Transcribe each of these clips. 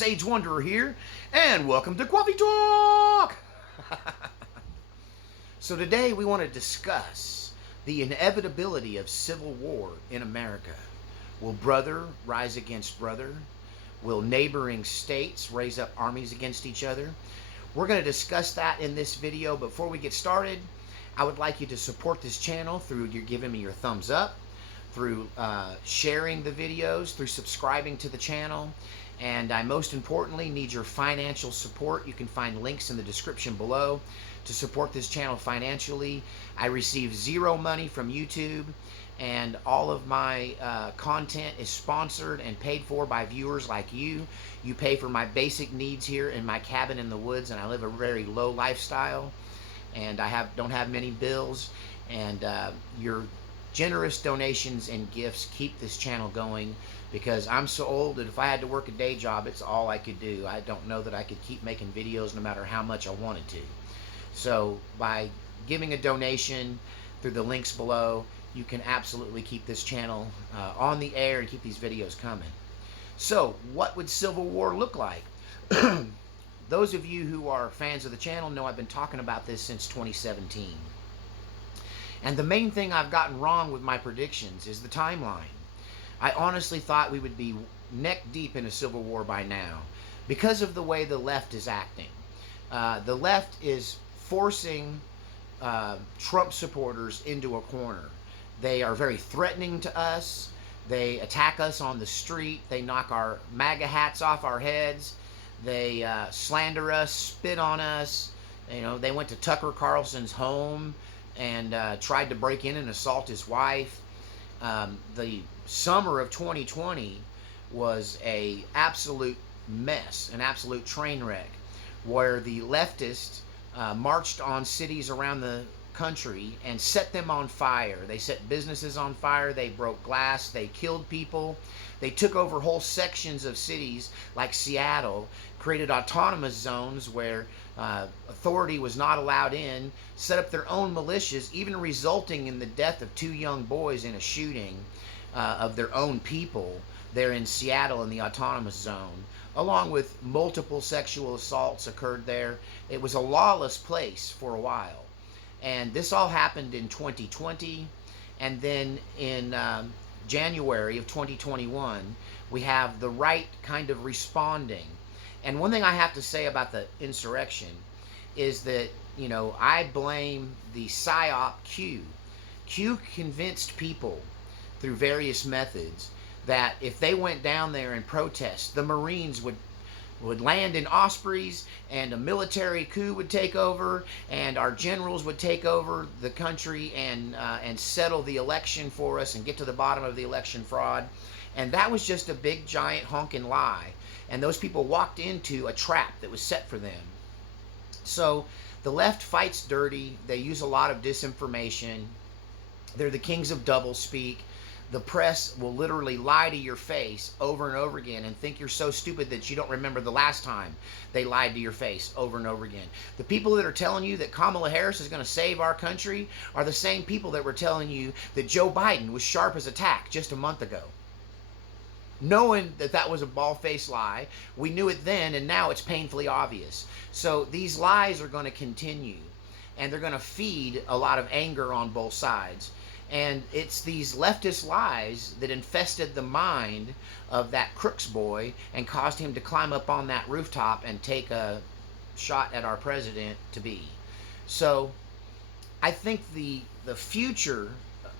Sage Wanderer here, and welcome to Coffee Talk! So today we want to discuss the inevitability of civil war in America. Will brother rise against brother? Will neighboring states raise up armies against each other? We're going to discuss that in this video. Before we get started, I would like you to support this channel through you giving me your thumbs up, through sharing the videos, through subscribing to the channel, and I most importantly need your financial support. You can find links in the description below to support this channel financially. I receive zero money from YouTube, and all of my content is sponsored and paid for by viewers like you. You pay for my basic needs here in my cabin in the woods, and I live a very low lifestyle, and I don't have many bills, and your generous donations and gifts keep this channel going, because I'm so old that if I had to work a day job, it's all I could do. I don't know that I could keep making videos no matter how much I wanted to. So by giving a donation through the links below, you can absolutely keep this channel on the air and keep these videos coming. So what would civil war look like? Those of you who are fans of the channel know I've been talking about this since 2017. And the main thing I've gotten wrong with my predictions is the timeline. I honestly thought we would be neck deep in a civil war by now because of the way the left is acting. The left is forcing Trump supporters into a corner. They are very threatening to us. They attack us on the street. They knock our MAGA hats off our heads. They slander us, spit on us. You know, they went to Tucker Carlson's home and tried to break in and assault his wife. The summer of 2020 was an absolute mess, an absolute train wreck, where the leftists marched on cities around the country and set them on fire. They set businesses on fire. They broke glass. They killed people. They took over whole sections of cities like Seattle, created autonomous zones where authority was not allowed in, set up their own militias, even resulting in the death of 2 young boys in a shooting of their own people there in Seattle in the autonomous zone, along with multiple sexual assaults occurred there. It was a lawless place for a while. And this all happened in 2020, and then in January of 2021, we have the right kind of responding. And one thing I have to say about the insurrection is that, you know, I blame the PSYOP Q. Q convinced people through various methods that if they went down there and protest, the Marines would land in Ospreys, and a military coup would take over, and our generals would take over the country and settle the election for us and get to the bottom of the election fraud. And that was just a big giant honking lie. And those people walked into a trap that was set for them. So the left fights dirty. They use a lot of disinformation. They're the kings of doublespeak. The press will literally lie to your face over and over again and think you're so stupid that you don't remember the last time they lied to your face over and over again. The people that are telling you that Kamala Harris is going to save our country are the same people that were telling you that Joe Biden was sharp as a tack just a month ago. Knowing that that was a bald-faced lie, we knew it then, and now it's painfully obvious. So these lies are going to continue, and they're going to feed a lot of anger on both sides. And it's these leftist lies that infested the mind of that Crooks boy and caused him to climb up on that rooftop and take a shot at our president-to-be. So I think the future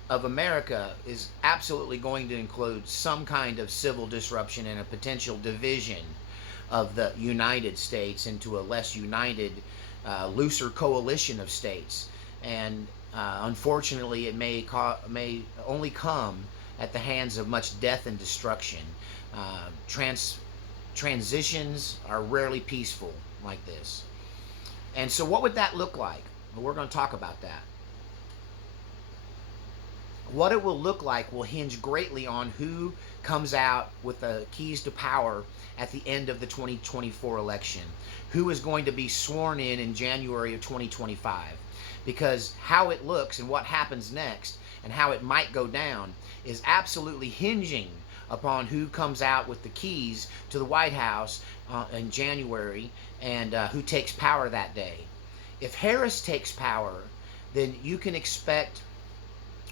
of America is absolutely going to include some kind of civil disruption and a potential division of the United States into a less united, looser coalition of states. And unfortunately, it may only come at the hands of much death and destruction. Transitions are rarely peaceful like this. And so what would that look like? Well, we're going to talk about that. What it will look like will hinge greatly on who comes out with the keys to power at the end of the 2024 election. Who is going to be sworn in January of 2025. Because how it looks and what happens next and how it might go down is absolutely hinging upon who comes out with the keys to the White House in January, and who takes power that day. If Harris takes power, then you can expect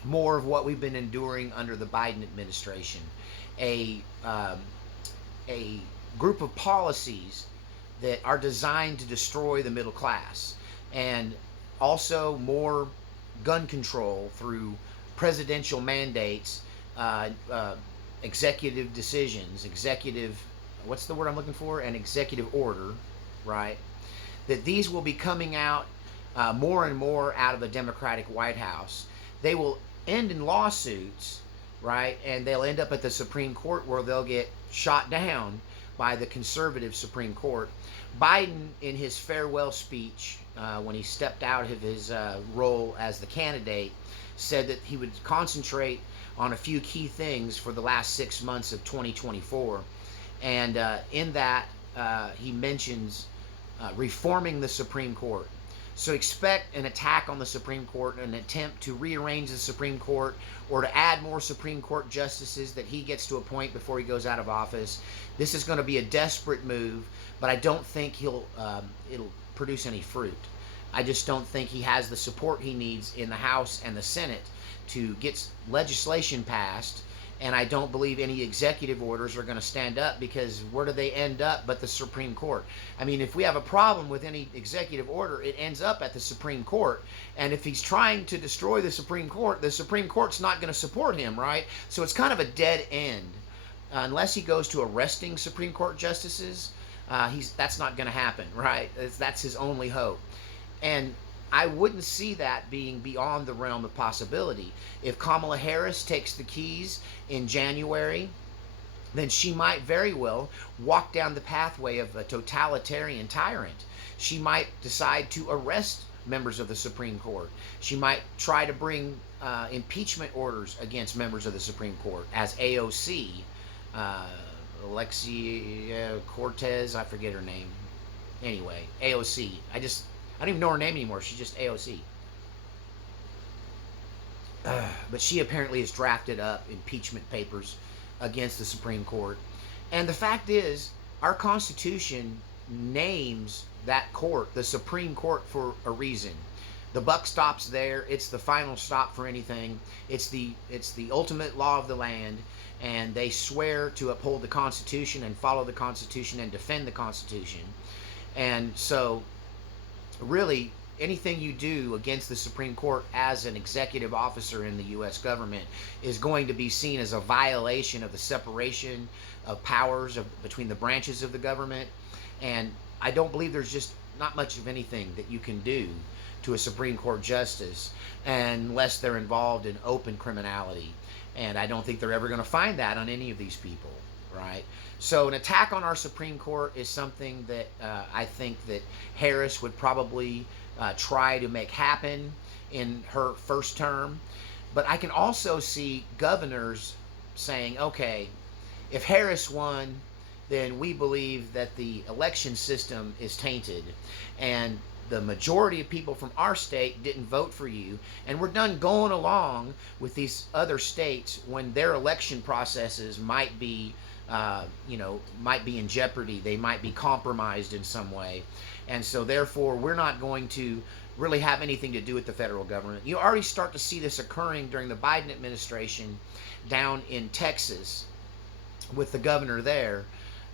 more of what we've been enduring under the Biden administration. A group of policies that are designed to destroy the middle class, and also more gun control through presidential mandates, executive decisions, what's the word I'm looking for? An executive order, right? That these will be coming out more and more out of the Democratic White House. They will end in lawsuits, right? And they'll end up at the Supreme Court, where they'll get shot down by the conservative Supreme Court. Biden, in his farewell speech, when he stepped out of his role as the candidate, said that he would concentrate on a few key things for the last 6 months of 2024. And in that, he mentions reforming the Supreme Court. So expect an attack on the Supreme Court, an attempt to rearrange the Supreme Court, or to add more Supreme Court justices that he gets to appoint before he goes out of office. This is going to be a desperate move, but I don't think it'll produce any fruit. I just don't think he has the support he needs in the House and the Senate to get legislation passed. And I don't believe any executive orders are going to stand up, because where do they end up but the Supreme Court? I mean, if we have a problem with any executive order, it ends up at the Supreme Court. And if he's trying to destroy the Supreme Court's not going to support him, right? So it's kind of a dead end. Unless he goes to arresting Supreme Court justices, that's not going to happen, right? That's his only hope. And I wouldn't see that being beyond the realm of possibility. If Kamala Harris takes the keys in January, then she might very well walk down the pathway of a totalitarian tyrant. She might decide to arrest members of the Supreme Court. She might try to bring impeachment orders against members of the Supreme Court, as AOC, Alexia Cortez, I forget her name. Anyway, AOC. I don't even know her name anymore. She's just AOC. But she apparently has drafted up impeachment papers against the Supreme Court. And the fact is, our Constitution names that court, the Supreme Court, for a reason. The buck stops there. It's the final stop for anything. It's the ultimate law of the land. And they swear to uphold the Constitution and follow the Constitution and defend the Constitution. And so, really, anything you do against the Supreme Court as an executive officer in the U.S. government is going to be seen as a violation of the separation of powers between the branches of the government. And I don't believe there's just not much of anything that you can do to a Supreme Court justice unless they're involved in open criminality. And I don't think they're ever going to find that on any of these people, right? So an attack on our Supreme Court is something that I think that Harris would probably try to make happen in her first term. But I can also see governors saying, okay, if Harris won, then we believe that the election system is tainted, and the majority of people from our state didn't vote for you, and we're done going along with these other states when their election processes might be in jeopardy. They might be compromised in some way. And so therefore, we're not going to really have anything to do with the federal government. You already start to see this occurring during the Biden administration down in Texas with the governor there,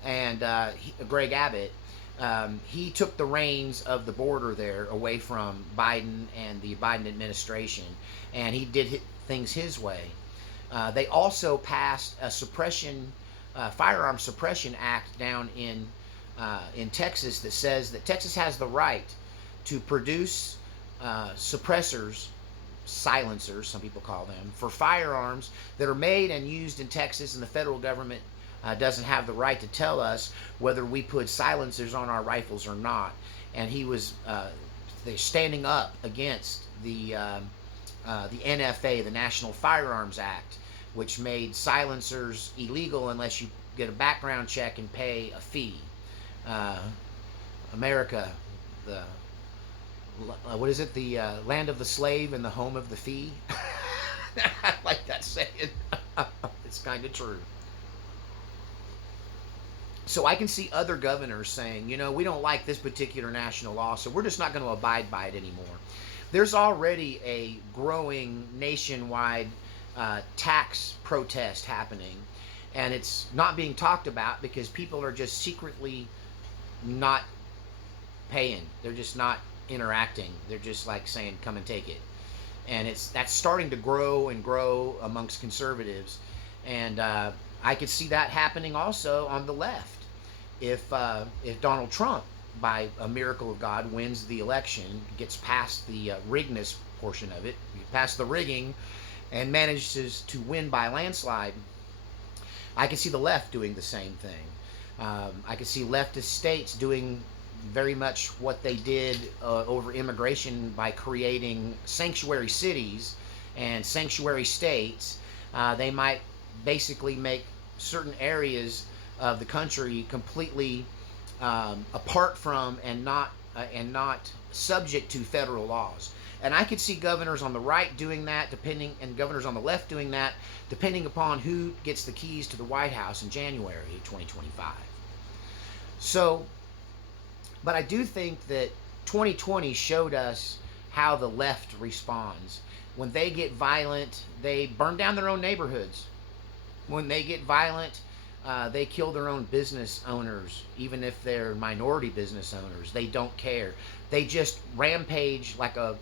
and Greg Abbott. He took the reins of the border there away from Biden and the Biden administration, and he did things his way. They also passed a firearm suppression act down in Texas that says that Texas has the right to produce suppressors, silencers, some people call them, for firearms that are made and used in Texas, and the federal government doesn't have the right to tell us whether we put silencers on our rifles or not. And he was standing up against the NFA, the National Firearms Act, which made silencers illegal unless you get a background check and pay a fee. America, what is it? The land of the slave and the home of the fee. I like that saying. It's kind of true. So I can see other governors saying, you know, we don't like this particular national law, so we're just not going to abide by it anymore. There's already a growing nationwide tax protest happening, and it's not being talked about because people are just secretly not paying. They're just not interacting. They're just like saying, come and take it. And that's starting to grow and grow amongst conservatives. And I could see that happening also on the left. If Donald Trump, by a miracle of God, wins the election, gets past the rigness portion of it, past the rigging, and manages to win by landslide, I can see the left doing the same thing. I can see leftist states doing very much what they did over immigration by creating sanctuary cities and sanctuary states. They might basically make certain areas of the country completely apart from and not subject to federal laws. And I could see governors on the right doing that, and governors on the left doing that, depending upon who gets the keys to the White House in January 2025. So, but I do think that 2020 showed us how the left responds. When they get violent, they burn down their own neighborhoods. When they get violent, they kill their own business owners, even if they're minority business owners. They don't care. They just rampage like a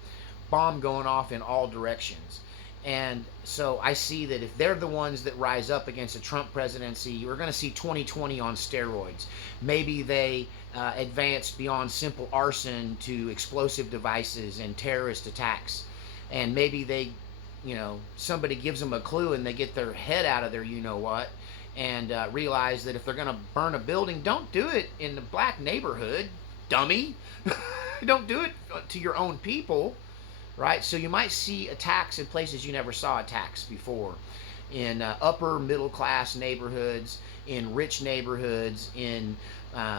bomb going off in all directions. And so I see that if they're the ones that rise up against a Trump presidency, we're going to see 2020 on steroids. Maybe they advance beyond simple arson to explosive devices and terrorist attacks. And maybe they, somebody gives them a clue and they get their head out of their you-know-what and realize that if they're going to burn a building, don't do it in the black neighborhood, dummy. Don't do it to your own people. Right? So you might see attacks in places you never saw attacks before. In upper middle class neighborhoods, in rich neighborhoods, in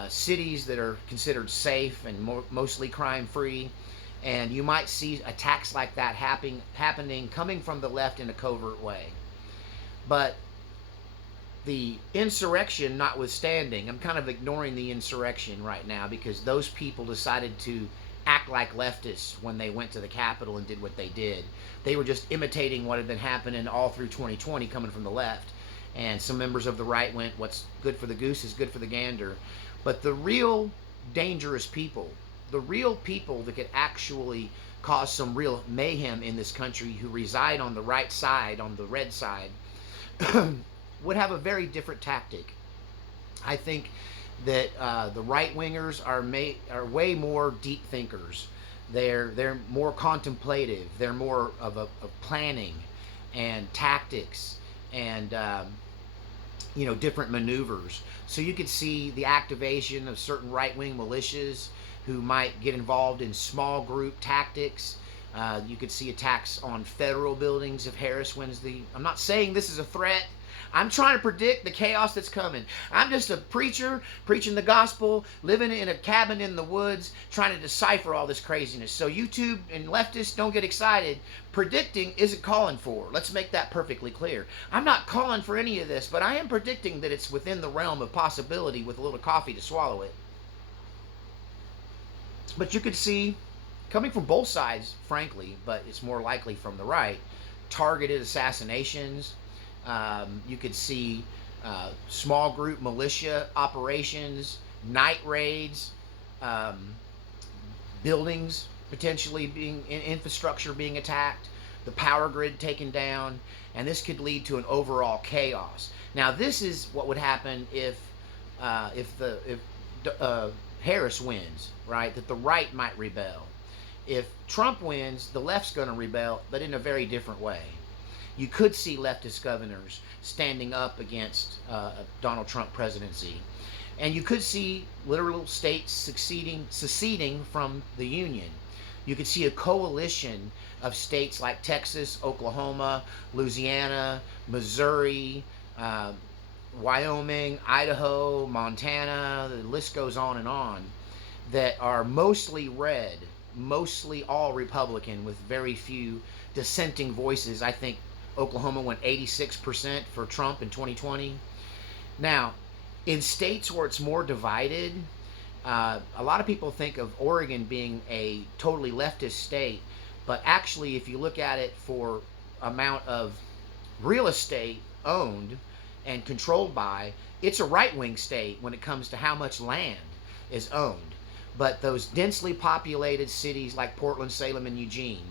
cities that are considered safe and mostly crime free. And you might see attacks like that happening coming from the left in a covert way. But the insurrection notwithstanding, I'm kind of ignoring the insurrection right now because those people decided to act like leftists when they went to the Capitol and did what they did. They were just imitating what had been happening all through 2020 coming from the left. And some members of the right went, what's good for the goose is good for the gander. But the real dangerous people, the real people that could actually cause some real mayhem in this country who reside on the right side, on the red side, would have a very different tactic. I think that the right-wingers are way more deep thinkers. They're more contemplative. They're more of planning and tactics and different maneuvers. So you could see the activation of certain right-wing militias who might get involved in small group tactics. You could see attacks on federal buildings if Harris wins the... I'm not saying this is a threat. I'm trying to predict the chaos that's coming. I'm just a preacher, preaching the gospel, living in a cabin in the woods, trying to decipher all this craziness. So YouTube and leftists, don't get excited. Predicting isn't calling for. Let's make that perfectly clear. I'm not calling for any of this, but I am predicting that it's within the realm of possibility with a little coffee to swallow it. But you could see, coming from both sides, frankly, but it's more likely from the right, targeted assassinations. You could see small group militia operations, night raids, buildings potentially infrastructure being attacked, the power grid taken down, and this could lead to an overall chaos. Now, this is what would happen if Harris wins, right? That the right might rebel. If Trump wins, the left's going to rebel, but in a very different way. You could see leftist governors standing up against Donald Trump presidency. And you could see literal states seceding from the Union. You could see a coalition of states like Texas, Oklahoma, Louisiana, Missouri, Wyoming, Idaho, Montana, the list goes on, that are mostly red, mostly all Republican with very few dissenting voices. I think Oklahoma went 86% for Trump in 2020. Now, In states where it's more divided, a lot of people think of Oregon being a totally leftist state, but actually, if you look at it for amount of real estate owned and controlled by, it's a right-wing state when it comes to how much land is owned. But those densely populated cities like Portland, Salem, and Eugene,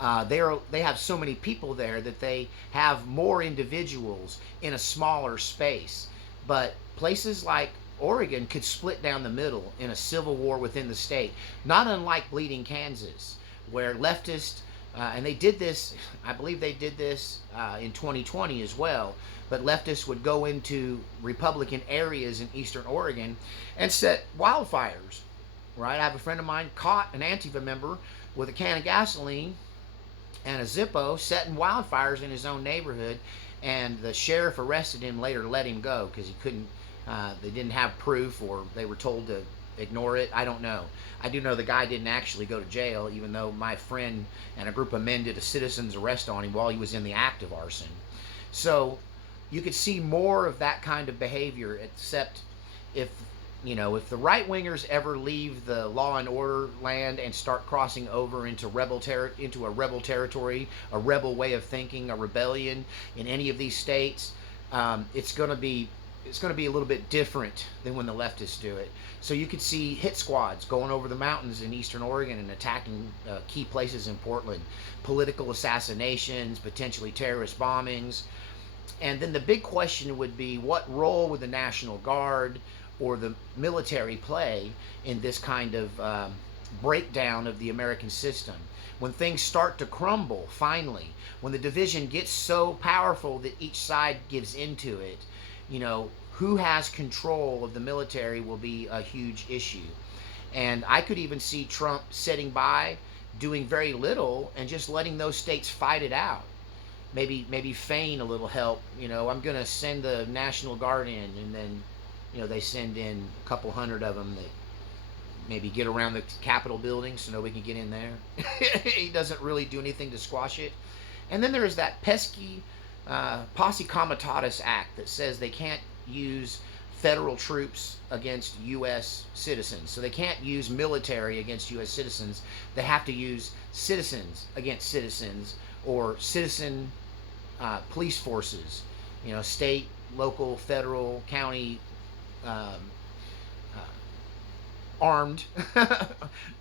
they have so many people there that they have more individuals in a smaller space. But places like Oregon could split down the middle in a civil war within the state, not unlike Bleeding Kansas, where leftists, and they did this, I believe they did this in 2020 as well, but leftists would go into Republican areas in Eastern Oregon and set wildfires, right? I have a friend of mine caught, an Antifa member, with a can of gasoline and a Zippo setting wildfires in his own neighborhood, and the sheriff arrested him, later let him go because he couldn't, they didn't have proof, or they were told to ignore it. I don't know. I do know the guy didn't actually go to jail, even though my friend and a group of men did a citizen's arrest on him while he was in the act of arson. So you could see more of that kind of behavior, except if, you know, if the right-wingers ever leave the law and order land and start crossing over into into a rebel territory, a rebel way of thinking, a rebellion in any of these states, it's going to be a little bit different than when the leftists do it. So you could see hit squads going over the mountains in Eastern Oregon and attacking key places in Portland, political assassinations, potentially terrorist bombings. And then the big question would be, what role would the National Guard or the military play in this kind of breakdown of the American system? When things start to crumble, finally, when the division gets so powerful that each side gives into it, you know, who has control of the military will be a huge issue. And I could even see Trump sitting by, doing very little, and just letting those states fight it out. Maybe feign a little help. You know, I'm going to send the National Guard in, and then, you know, they send in a couple hundred of them that maybe get around the Capitol building so nobody can get in there. He doesn't really do anything to squash it. And then there is that pesky Posse Comitatus Act that says they can't use federal troops against U.S. citizens. So they can't use military against U.S. citizens. They have to use citizens against citizens, or citizen police forces, you know, state, local, federal, county, armed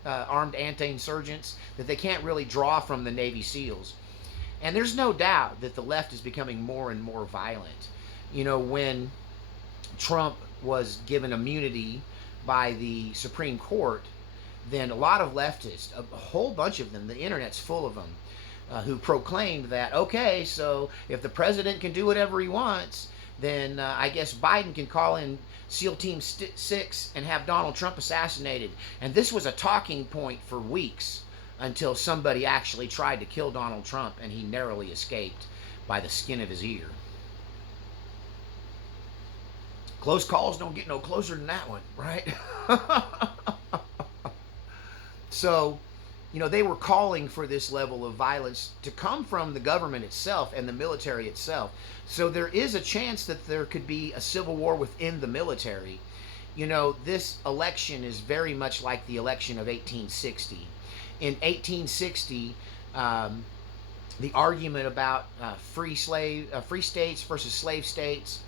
armed anti-insurgents that they can't really draw from the Navy SEALs. And there's no doubt that the left is becoming more and more violent. You know, when Trump was given immunity by the Supreme Court, then a lot of leftists, a whole bunch of them, the internet's full of them, who proclaimed that, okay, so if the president can do whatever he wants, then I guess Biden can call in SEAL Team 6 and have Donald Trump assassinated. And this was a talking point for weeks, until somebody actually tried to kill Donald Trump, and he narrowly escaped by the skin of his ear. Close calls don't get no closer than that one, right? So, you know, they were calling for this level of violence to come from the government itself and the military itself. So there is a chance that there could be a civil war within the military. You know, this election is very much like the election of 1860. In 1860, the argument about free states versus slave states,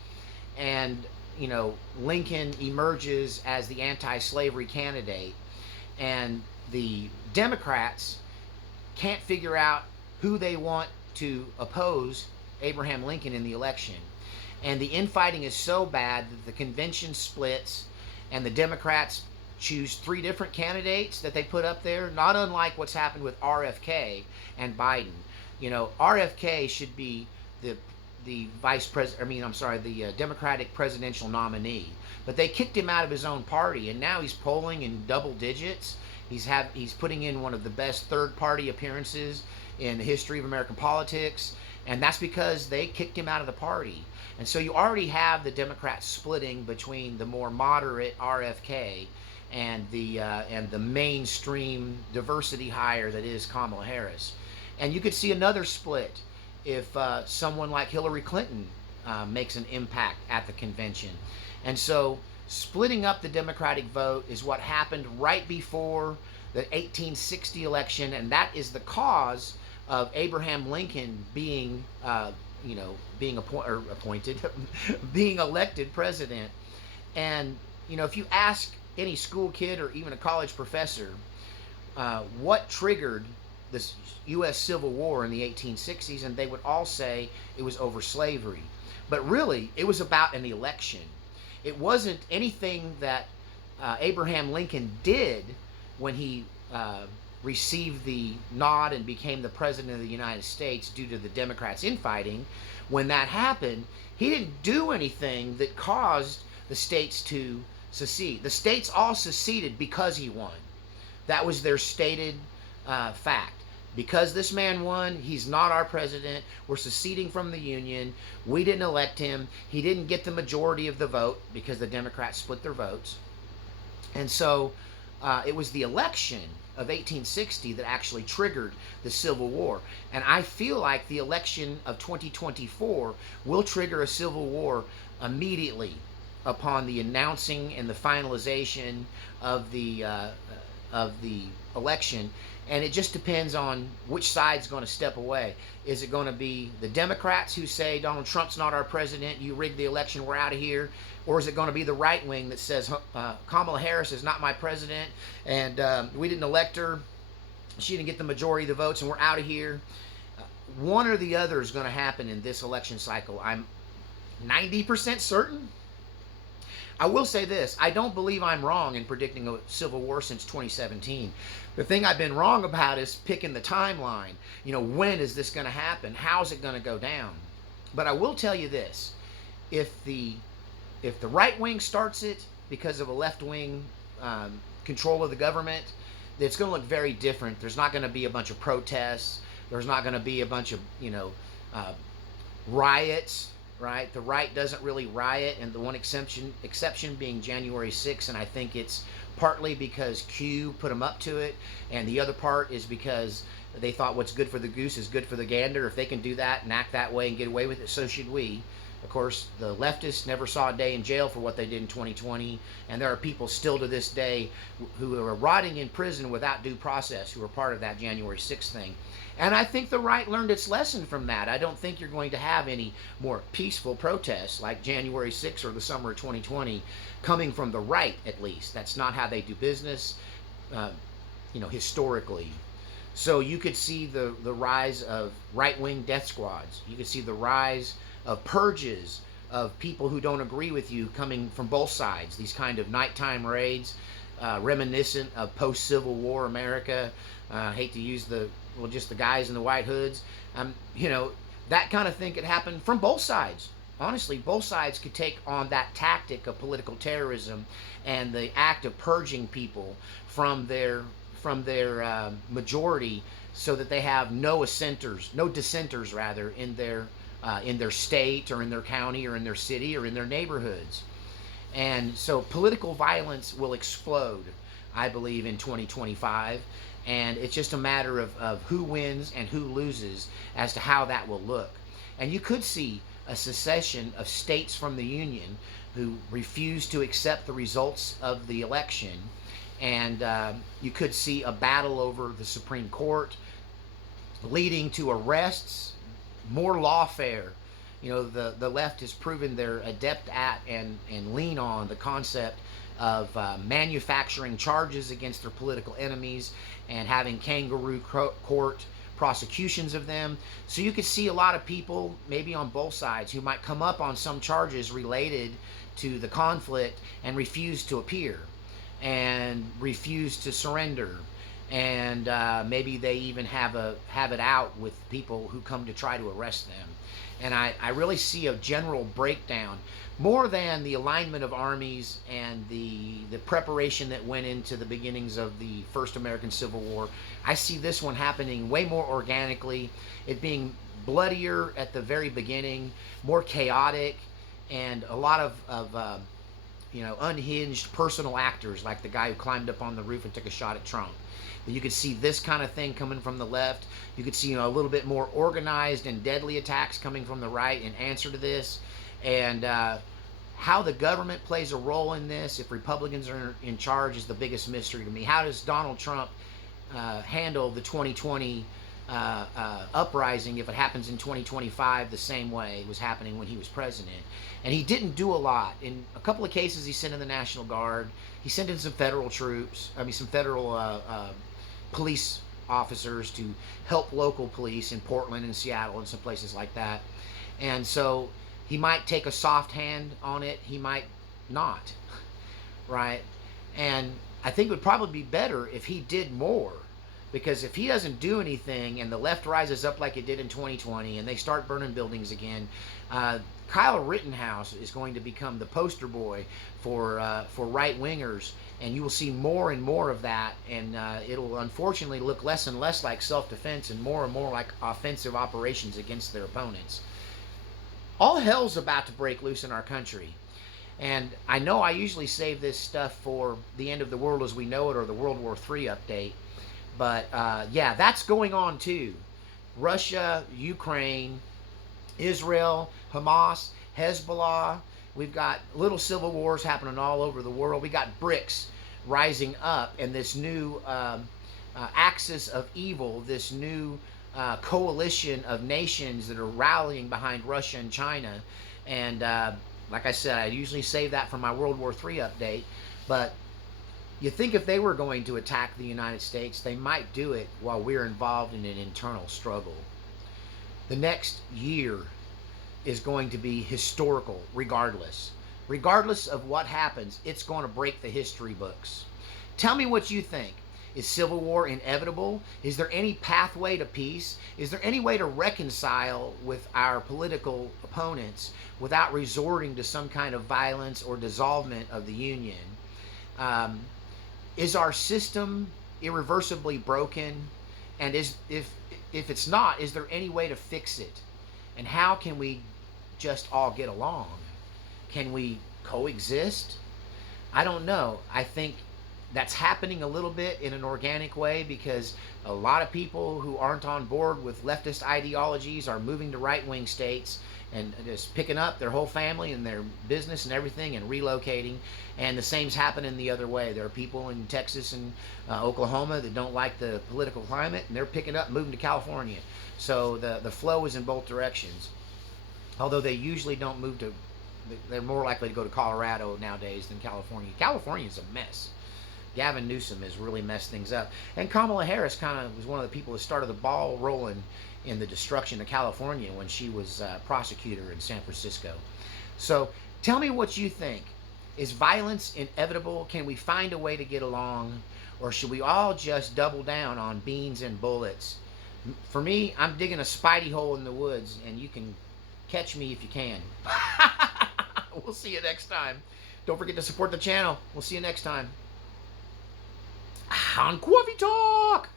and, you know, Lincoln emerges as the anti-slavery candidate, and the Democrats can't figure out who they want to oppose Abraham Lincoln in the election. And the infighting is so bad that the convention splits, and the Democrats choose 3 different candidates that they put up there, not unlike what's happened with RFK and Biden. You know, RFK should be the Democratic presidential nominee, but they kicked him out of his own party, and now he's polling in double digits. He's putting in one of the best third-party appearances in the history of American politics, and that's because they kicked him out of the party. And so you already have the Democrats splitting between the more moderate RFK and the mainstream diversity hire that is Kamala Harris. And you could see another split if someone like Hillary Clinton makes an impact at the convention. And so splitting up the Democratic vote is what happened right before the 1860 election, and that is the cause of Abraham Lincoln being, being appointed, being elected president. And if you ask any school kid or even a college professor what triggered this U.S. Civil War in the 1860s, and they would all say it was over slavery. But really, it was about an election. It wasn't anything that Abraham Lincoln did when he received the nod and became the president of the United States due to the Democrats infighting. When that happened, he didn't do anything that caused the states to secede. The states all seceded because he won. That was their stated fact. Because this man won, he's not our president. We're seceding from the Union. We didn't elect him. He didn't get the majority of the vote because the Democrats split their votes. And so it was the election of 1860 that actually triggered the Civil War. And I feel like the election of 2024 will trigger a civil war immediately upon the announcing and the finalization of the election. And it just depends on which side's going to step away. Is it going to be the Democrats who say Donald Trump's not our president, you rigged the election, we're out of here? Or is it going to be the right wing that says Kamala Harris is not my president, and we didn't elect her, she didn't get the majority of the votes, and we're out of here? One or the other is going to happen in this election cycle. I'm 90% certain. I will say this, I don't believe I'm wrong in predicting a civil war since 2017. The thing I've been wrong about is picking the timeline. When is this going to happen? How's it going to go down? But I will tell you this, if the right wing starts it because of a left wing control of the government, it's going to look very different. There's not going to be a bunch of protests. There's not going to be a bunch of, riots. Right? The right doesn't really riot, and the one exception being January 6th, and I think it's partly because Q put them up to it, and the other part is because they thought what's good for the goose is good for the gander. If they can do that and act that way and get away with it, so should we. Of course, the leftists never saw a day in jail for what they did in 2020, and there are people still to this day who are rotting in prison without due process who are part of that January 6th thing. And I think the right learned its lesson from that. I don't think you're going to have any more peaceful protests like January 6th or the summer of 2020 coming from the right, at least. That's not how they do business, historically. So you could see the rise of right-wing death squads. You could see the rise of purges of people who don't agree with you coming from both sides. These kind of nighttime raids, reminiscent of post-Civil War America. I hate to use just the guys in the white hoods. That kind of thing could happen from both sides. Honestly, both sides could take on that tactic of political terrorism and the act of purging people from their majority, so that they have no dissenters rather, in their state or in their county or in their city or in their neighborhoods. And so political violence will explode, I believe, in 2025. And it's just a matter of who wins and who loses as to how that will look. And you could see a secession of states from the Union who refuse to accept the results of the election. And you could see a battle over the Supreme Court leading to arrests, more lawfare. The left has proven they're adept at and lean on the concept of manufacturing charges against their political enemies and having kangaroo court prosecutions of them. So you could see a lot of people, maybe on both sides, who might come up on some charges related to the conflict and refuse to appear and refuse to surrender. And maybe they even have it out with people who come to try to arrest them. And I really see a general breakdown, more than the alignment of armies and the preparation that went into the beginnings of the First American Civil War. I see this one happening way more organically, it being bloodier at the very beginning, more chaotic, and a lot of unhinged personal actors like the guy who climbed up on the roof and took a shot at Trump. You could see this kind of thing coming from the left. You could see a little bit more organized and deadly attacks coming from the right in answer to this. And how the government plays a role in this, if Republicans are in charge, is the biggest mystery to me. How does Donald Trump handle the 2020 uprising if it happens in 2025 the same way it was happening when he was president? And he didn't do a lot. In a couple of cases, he sent in the National Guard. He sent in some federal troops. Some federal police officers to help local police in Portland and Seattle and some places like that. And so he might take a soft hand on it. He might not, right? And I think it would probably be better if he did more. Because if he doesn't do anything and the left rises up like it did in 2020 and they start burning buildings again, Kyle Rittenhouse is going to become the poster boy for right-wingers, and you will see more and more of that, and it'll unfortunately look less and less like self-defense and more like offensive operations against their opponents. All hell's about to break loose in our country. And I know I usually save this stuff for the end of the world as we know it or the World War III update. But yeah, that's going on too. Russia, Ukraine, Israel, Hamas, Hezbollah. We've got little civil wars happening all over the world. We got BRICS rising up, and this new axis of evil, this new coalition of nations that are rallying behind Russia and China. And like I said, I usually save that for my World War III update. But you think if they were going to attack the United States, they might do it while we're involved in an internal struggle. The next year is going to be historical regardless. Regardless of what happens, it's going to break the history books. Tell me what you think. Is civil war inevitable? Is there any pathway to peace? Is there any way to reconcile with our political opponents without resorting to some kind of violence or dissolvement of the Union? Is our system irreversibly broken? And if it's not, is there any way to fix it? And how can we just all get along? Can we coexist? I don't know. I think that's happening a little bit in an organic way because a lot of people who aren't on board with leftist ideologies are moving to right-wing states and just picking up their whole family and their business and everything and relocating. And the same's happening the other way. There are people in Texas and Oklahoma that don't like the political climate, and they're picking up and moving to California. So the flow is in both directions. Although they usually don't move to, they're more likely to go to Colorado nowadays than California. California's a mess. Gavin Newsom has really messed things up. And Kamala Harris kind of was one of the people that started the ball rolling in the destruction of California when she was prosecutor in San Francisco. So tell me what you think. Is violence inevitable? Can we find a way to get along? Or should we all just double down on beans and bullets? For me, I'm digging a spidey hole in the woods, and you can catch me if you can. We'll see you next time. Don't forget to support the channel. We'll see you next time on Coffee Talk.